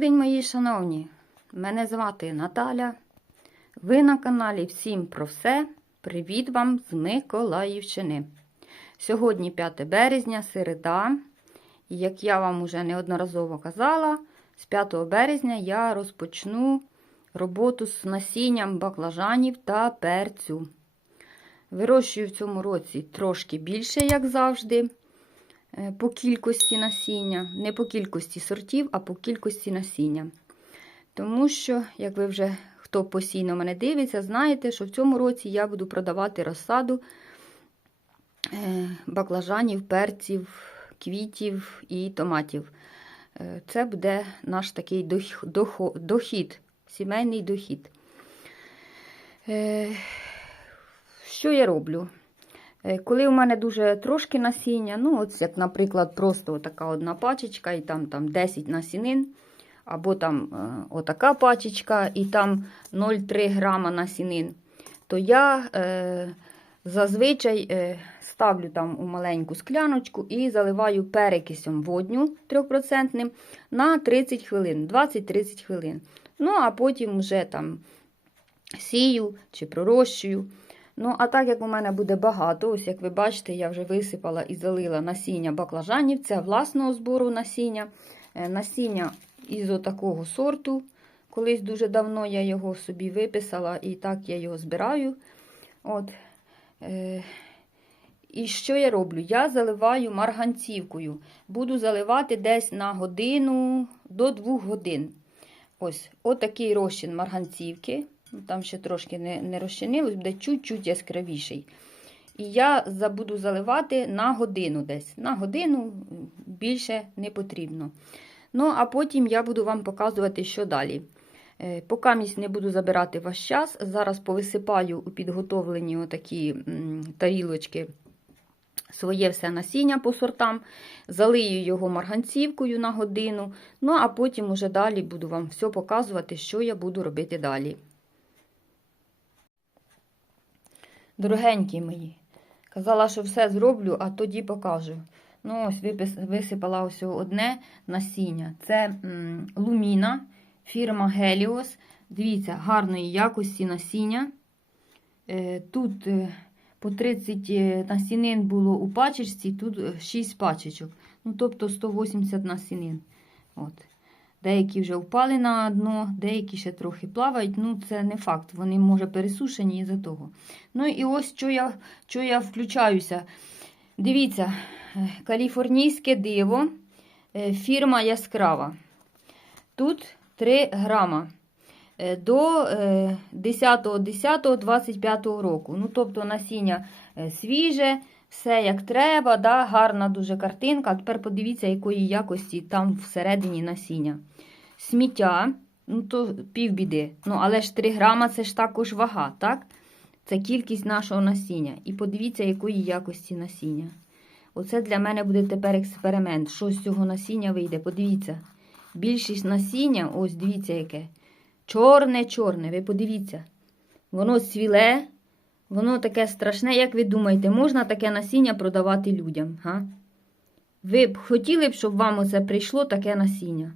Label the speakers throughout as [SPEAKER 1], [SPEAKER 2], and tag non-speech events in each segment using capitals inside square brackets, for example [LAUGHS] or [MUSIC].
[SPEAKER 1] день, мої шановні! Мене звати Наталя. Ви на каналі Всім про все. Привіт вам з Миколаївщини. Сьогодні 5 березня, середа. І як я вам уже неодноразово казала, з 5 березня я розпочну роботу з насінням баклажанів та перцю. Вирощую в цьому році трошки більше, як завжди, по кількості насіння. Не по кількості сортів, а по кількості насіння. Тому що, як ви вже хто постійно мене дивиться, знаєте, що в цьому році я буду продавати розсаду е, баклажанів, перців, квітів і томатів. Е, Це буде наш такий дохід, сімейний дохід. Е, Що я роблю? Е, Коли у мене дуже трошки насіння, ну, от як, наприклад, просто така одна пачечка, і там, там 10 насінин, або там е, отака пачечка, і там 0,3 грама насінин, то я е, зазвичай е, ставлю там у маленьку скляночку і заливаю перекисом водню 3% на 30 хвилин, 20-30 хвилин. Ну, а потім вже там сію чи пророщую. Ну, а так як у мене буде багато, ось як ви бачите, я вже висипала і залила насіння баклажанів. Це власного збору насіння. Е, Насіння із отакого сорту. Колись дуже давно я його собі виписала, і так я його збираю. От. Е, і що я роблю? Я заливаю марганцівкою. Буду заливати десь на годину до 2 годин. Ось отакий розчин марганцівки. Ну, Там ще трошки не, не розчинилось, буде чуть-чуть яскравіший. І я буду заливати на годину десь. На годину більше не потрібно. Ну, а потім я буду вам показувати, що далі. Е, Поки місць не буду забирати ваш час. Зараз повисипаю у підготовлені отакі тарілочки своє все насіння по сортам, залию його марганцівкою на годину. Ну, а потім уже далі буду вам все показувати, що я буду робити далі. Дорогенькі мої, казала, що все зроблю, а тоді покажу. Ну, ось висипала ось одне насіння. Це луміна, фірма Helios. Дивіться, гарної якості насіння. Е, Тут е, по 30 е, насінин було у пачечці, тут е, 6 пачечок. Ну, тобто 180 насінин. От. Деякі вже впали на дно, деякі ще трохи плавають. Ну, це не факт. Вони, може, пересушені із-за того. Ну і ось що я, що я включаюся. Дивіться, е, каліфорнійське диво, е, фірма яскрава. Тут 3 грама е, до 10.10.25 року. Ну, тобто насіння е, свіже, все як треба, да, гарна дуже картинка. Тепер подивіться, якої якості там всередині насіння. Сміття, ну то півбіди. Ну, але ж 3 грама це ж також вага, так? Це кількість нашого насіння. І подивіться, якої якості насіння. Оце для мене буде тепер експеримент. Що з цього насіння вийде? Подивіться. Більшість насіння, ось дивіться яке. Чорне-чорне, ви подивіться. Воно свіле, воно таке страшне, як ви думаєте, можна таке насіння продавати людям? Га? Ви б хотіли б, щоб вам оце прийшло таке насіння?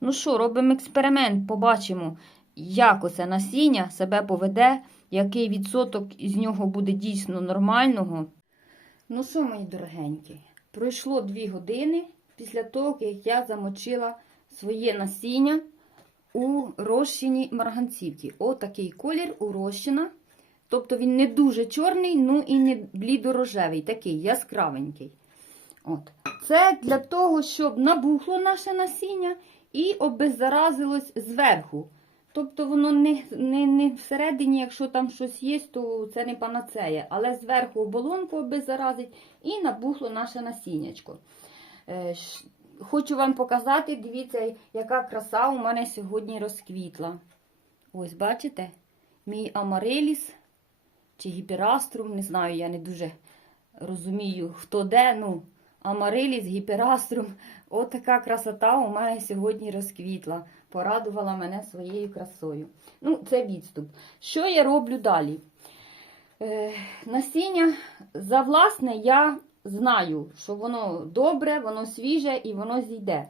[SPEAKER 1] Ну що, робимо експеримент, побачимо, як оце насіння себе поведе, який відсоток із нього буде дійсно нормального. Ну що, мої дорогенькі, пройшло 2 години після того, як я замочила своє насіння у розчині марганцівки. Отакий колір у розчина. Тобто він не дуже чорний, ну і не блідорожевий, такий яскравенький. От. Це для того, щоб набухло наше насіння і обеззаразилось зверху. Тобто воно не, не, не всередині, якщо там щось є, то це не панацея. Але зверху оболонку обеззаразить і набухло наше насіннячко. Е, Хочу вам показати, дивіться, яка краса у мене сьогодні розквітла. Ось, бачите? Мій амариліс чи гіпераструм, не знаю, я не дуже розумію, хто де. Ну, амариліс, гіпераструм. [LAUGHS] Отака красота у мене сьогодні розквітла. Порадувала мене своєю красою. Ну, це відступ. Що я роблю далі? Е, насіння за власне я знаю, що воно добре, воно свіже і воно зійде.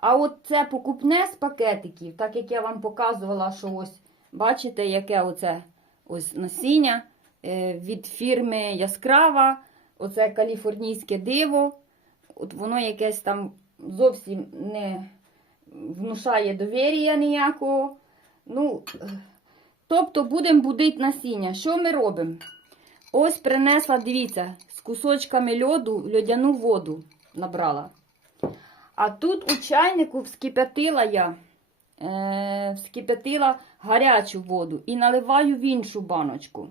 [SPEAKER 1] А от це покупне з пакетиків, так як я вам показувала, що ось, бачите, яке оце ось насіння е, від фірми Яскрава, оце каліфорнійське диво. От воно якесь там зовсім не внушає довір'я ніякого. Ну, е, тобто будемо будити насіння. Що ми робимо? Ось принесла, дивіться, з кусочками льоду льодяну воду набрала. А тут у чайнику вскип'ятила я, е, вскип'ятила гарячу воду і наливаю в іншу баночку.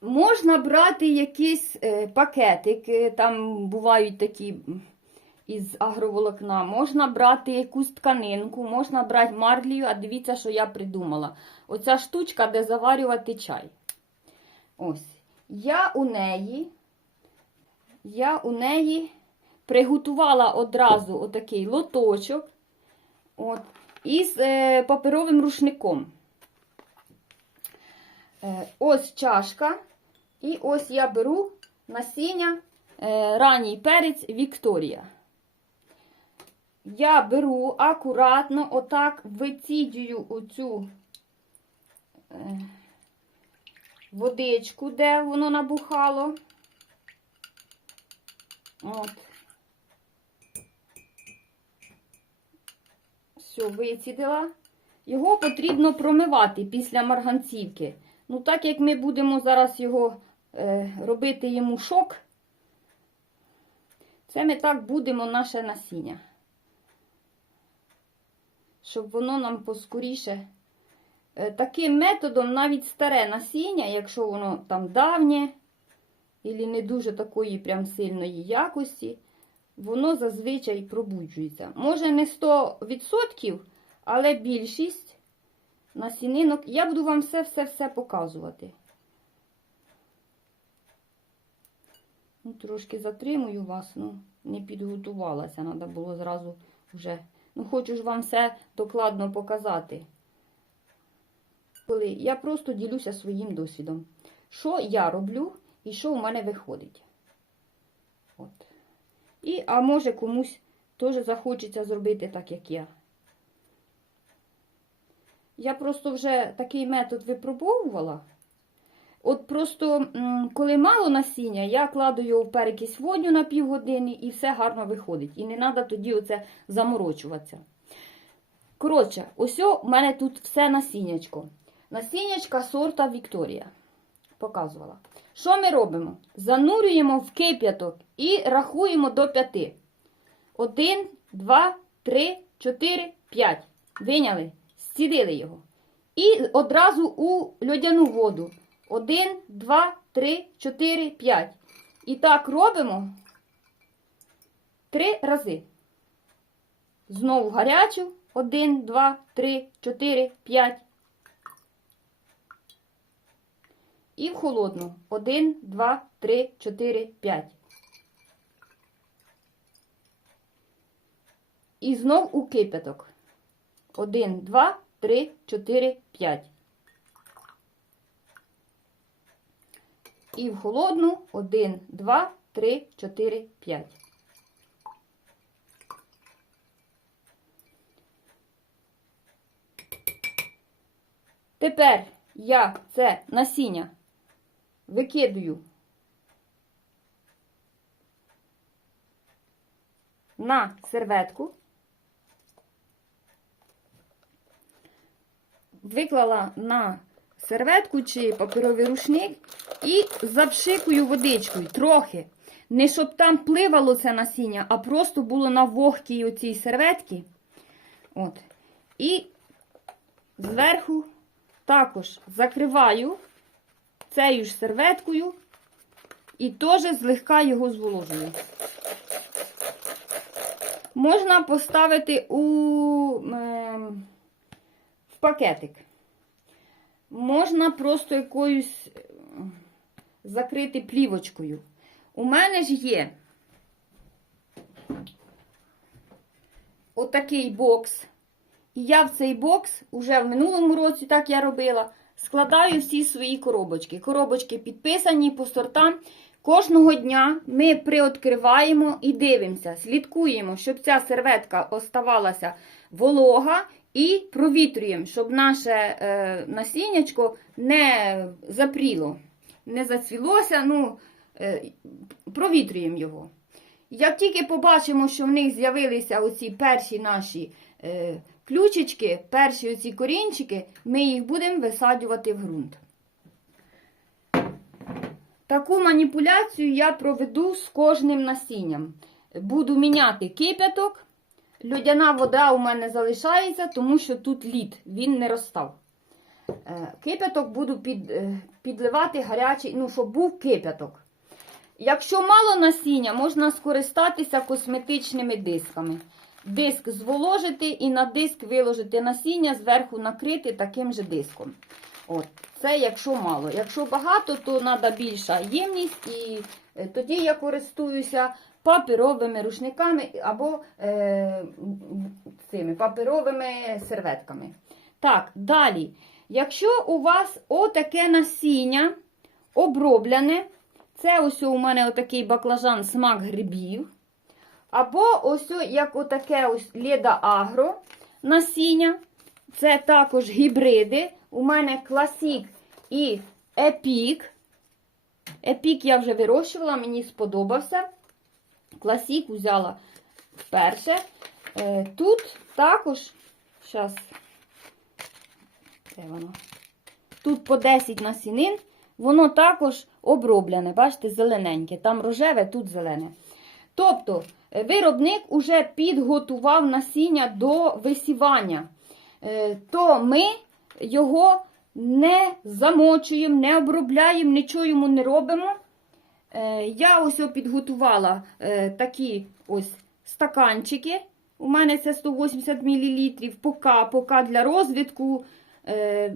[SPEAKER 1] Можна брати якийсь е, пакетик, там бувають такі із агроволокна, можна брати якусь тканинку, можна брати марлію, а дивіться, що я придумала. Оця штучка, де заварювати чай. Ось. Я у неї, я у неї приготувала одразу отакий лоточок от, із е, паперовим рушником. Е, ось чашка. І ось я беру насіння е, ранній перець Вікторія. Я беру акуратно, отак вицідюю оцю водичку, де воно набухало. От. Все, вицідила. Його потрібно промивати після марганцівки. Ну, так як ми будемо зараз його е, робити йому шок, це ми так будемо наше насіння. Щоб воно нам поскоріше. Е, таким методом навіть старе насіння, якщо воно там давнє, і не дуже такої прям сильної якості, воно зазвичай пробуджується. Може, не 100%, але більшість насінинок. Я буду вам все-все-все показувати. Ну, Трошки затримую вас, ну, не підготувалася. Треба було зразу вже. Ну, хочу ж вам все докладно показати. Коли я просто ділюся своїм досвідом. Що я роблю і що у мене виходить. От. І, а може комусь теж захочеться зробити так, як я. Я просто вже такий метод випробовувала. От просто, коли мало насіння, я кладу його в перекись водню на півгодини і все гарно виходить. І не треба тоді оце заморочуватися. Коротше, ось у мене тут все насіннячко. Насіннячка сорта Вікторія. Показувала. Що ми робимо? Занурюємо в кип'яток і рахуємо до п'яти. Один, два, три, чотири, п'ять. Виняли, зцідили його. І одразу у льодяну воду. Один, два, три, чотири, п'ять. І так робимо три рази. Знову гарячу. Один, два, три, чотири, п'ять. І в холодну. Один, два, три, чотири, п'ять. І знов у кипяток. Один, два, три, чотири, п'ять. І в холодну. Один, два, три, чотири, п'ять. Тепер я це насіння викидаю на серветку, виклала на серветку чи паперовий рушник і запшикую водичкою трохи. Не щоб там пливало це насіння, а просто було на вогкій оцій серветці. І зверху також закриваю цією ж серветкою і теж злегка його зволожую. Можна поставити у, е, в пакетик. Можна просто якоюсь е, закрити плівочкою. У мене ж є отакий бокс. І я в цей бокс уже в минулому році так я робила, складаю всі свої коробочки. Коробочки підписані по сортам. Кожного дня ми приоткриваємо і дивимося, слідкуємо, щоб ця серветка оставалася волога, і провітрюємо, щоб наше е, насіннячко не запріло, не зацвілося. Ну, е, провітрюємо його. Як тільки побачимо, що в них з'явилися оці перші наші е, ключички, перші оці корінчики, ми їх будемо висаджувати в ґрунт. Таку маніпуляцію я проведу з кожним насінням. Буду міняти кипяток. Льодяна вода у мене залишається, тому що тут лід, він не розстав. Е, Кипяток буду під, е, підливати гарячий, ну, щоб був кипяток. Якщо мало насіння, можна скористатися косметичними дисками. Диск зволожити і на диск виложити насіння, зверху накрити таким же диском. От, Це якщо мало. Якщо багато, то треба більша ємність, і е, тоді я користуюся паперовими рушниками або е, цими паперовими серветками. Так, далі. Якщо у вас отаке насіння оброблене, це ось у мене отакий баклажан смак грибів. Або ось як отаке ось Леда Агро насіння. Це також гібриди. У мене класік і епік. Епік я вже вирощувала, мені сподобався. Класік взяла вперше. Е, Тут також, зараз, де воно? Тут по 10 насінин, воно також оброблене, бачите, зелененьке. Там рожеве, тут зелене. Тобто, е, виробник уже підготував насіння до висівання. Е, То ми його не замочуємо, не обробляємо, нічого йому не робимо. Е, Я ось підготувала такі ось стаканчики. У мене це 180 мл, пока, пока для розвідку. Е,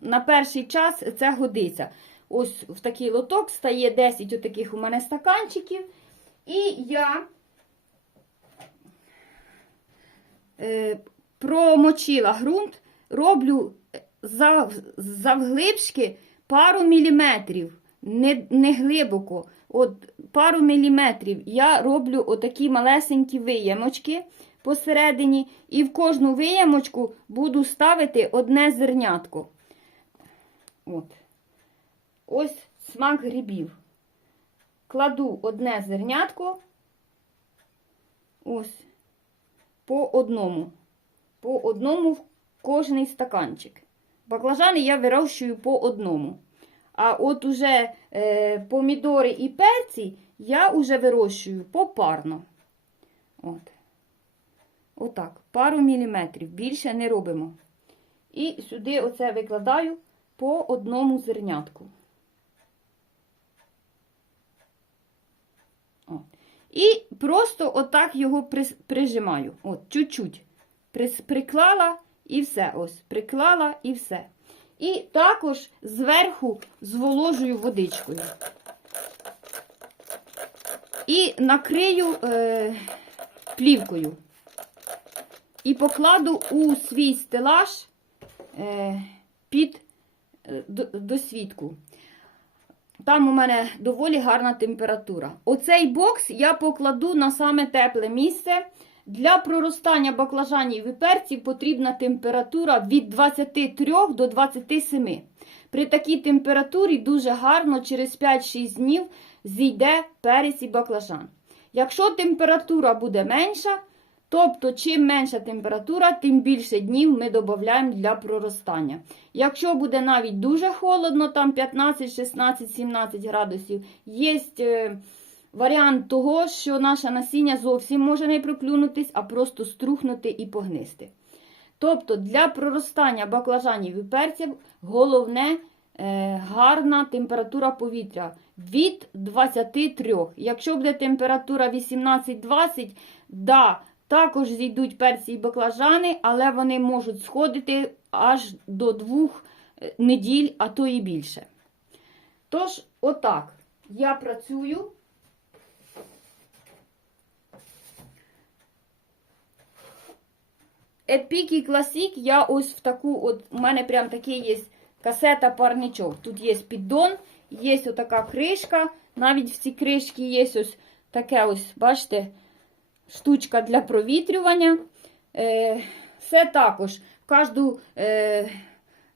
[SPEAKER 1] На перший час це годиться. Ось в такий лоток стає 10 отаких у мене стаканчиків. І я е, промочила ґрунт, роблю зав, завглибшки пару міліметрів, не, не глибоко, от пару міліметрів я роблю отакі малесенькі виямочки посередині, і в кожну виямочку буду ставити одне зернятко. От. Ось смак грибів. Кладу одне зернятко, ось, по одному. По одному в кожний стаканчик. Баклажани я вирощую по одному. А от уже е, помідори і перці я вже вирощую попарно. От. Отак, пару міліметрів. Більше не робимо. І сюди оце викладаю по одному зернятку. О. І просто отак його прис- прижимаю. От, чуть-чуть. Прис- Приклала і все. Ось, приклала і все. І також зверху зволожую водичкою. І накрию е, плівкою. І покладу у свій стелаж е, під е, до- досвідку. Там у мене доволі гарна температура. Оцей бокс я покладу на саме тепле місце. Для проростання баклажанів і перців потрібна температура від 23 до 27. При такій температурі дуже гарно через 5-6 днів зійде перець і баклажан. Якщо температура буде менша, тобто чим менша температура, тим більше днів ми додаємо для проростання. Якщо буде навіть дуже холодно, там 15, 16, 17 градусів, є е, варіант того, що наше насіння зовсім може не проклюнутись, а просто струхнути і погнисти. Тобто для проростання баклажанів і перців головне е, гарна температура повітря від 23. Якщо буде температура 18-20, да, також зійдуть перці і баклажани, але вони можуть сходити аж до двох е, неділь, а то і більше. Тож, отак я працюю. Епік і класік я ось в таку, от у мене прям такий є касета парничок. Тут є піддон, є отака кришка. Навіть в цій кришці є ось таке ось, бачите, штучка для провітрювання. Е, Все також. Кожну е,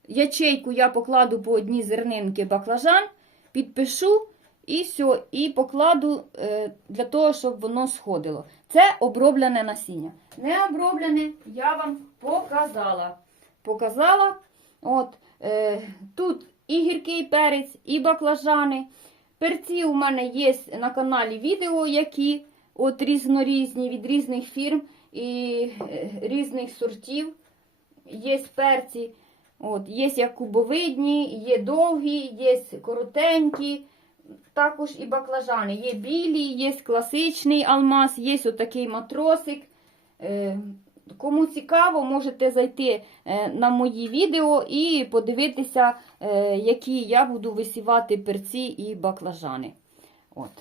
[SPEAKER 1] ячейку я покладу по одній зернинки баклажан, підпишу і все, і покладу е, для того, щоб воно сходило. Це оброблене насіння. Не оброблене я вам показала. Показала. От, тут і гіркий перець, і баклажани. Перці у мене є на каналі відео, які от різнорізні від різних фірм і е, різних сортів. Є перці. От, є як кубовидні, є довгі, є коротенькі. Також і баклажани. Є білі, є класичний алмаз, є отакий матросик. Е, Кому цікаво, можете зайти е, на мої відео і подивитися, які я буду висівати перці і баклажани. От.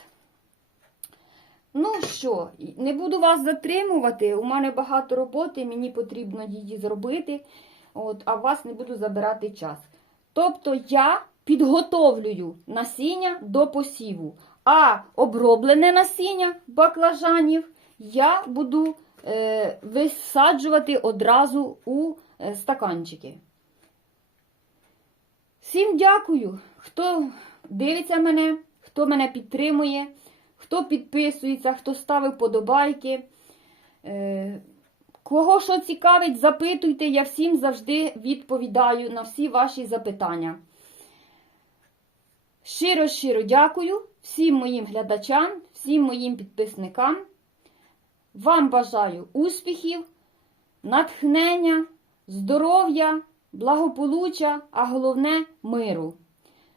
[SPEAKER 1] Ну що, не буду вас затримувати. У мене багато роботи, мені потрібно її зробити, от, а вас не буду забирати час. Тобто я підготовлюю насіння до посіву, а оброблене насіння баклажанів я буду е, висаджувати одразу у е, стаканчики. Всім дякую, хто дивиться мене, хто мене підтримує, хто підписується, хто ставив подобайки. Е, Кого що цікавить, запитуйте, я всім завжди відповідаю на всі ваші запитання. Щиро-щиро дякую всім моїм глядачам, всім моїм підписникам. Вам бажаю успіхів, натхнення, здоров'я, благополуччя, а головне миру.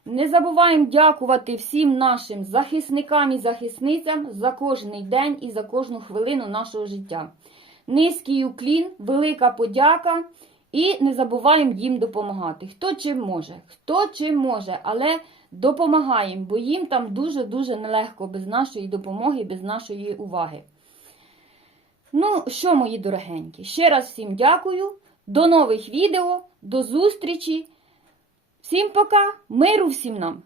[SPEAKER 1] Не забуваємо дякувати всім нашим захисникам і захисницям за кожний день і за кожну хвилину нашого життя. Низький уклін, велика подяка. І не забуваємо їм допомагати. Хто чим може, хто чим може, але допомагаємо, бо їм там дуже-дуже нелегко без нашої допомоги, без нашої уваги. Ну, що, мої дорогенькі, ще раз всім дякую. До нових відео, до зустрічі. Всім пока, миру всім нам!